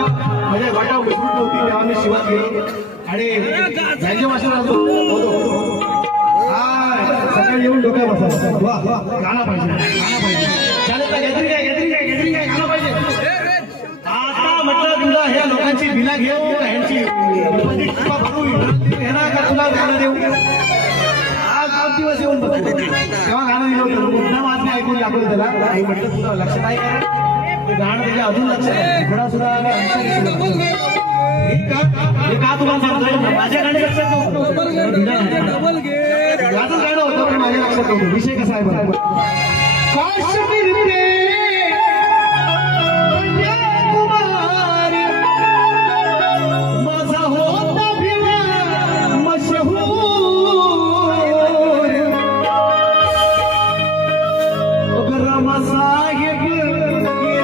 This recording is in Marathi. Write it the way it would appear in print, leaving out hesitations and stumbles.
माझ्या वाटा विसरून होती तेव्हा मी शिवात गेलो आणि जायचे वाचन होतो. सकाळी येऊन डोक्या बसा गाणं पाहिजे चालेल का? गॅदरिंग आहे गाणं पाहिजे. आता म्हटलं तुला ह्या लोकांची बिला घेऊ ह्यांची भरू येणार का तुला गाणं देऊ? आज 2 दिवस येऊन बघतो तेव्हा गाणं दिलं होतं. पुन्हा माझं ऐकून दाखवलं त्याला. आई म्हटलं तुला लक्षात आहे का ते गाणं त्याच्या अजून लक्षात थोडा सुद्धा हे का तुला सांगतोय माझ्या गाणी लक्षात नव्हतं. याच गाणं होतं पण माझ्या लक्षात नव्हतं. विषय कसा आहे बघा. काश्मीर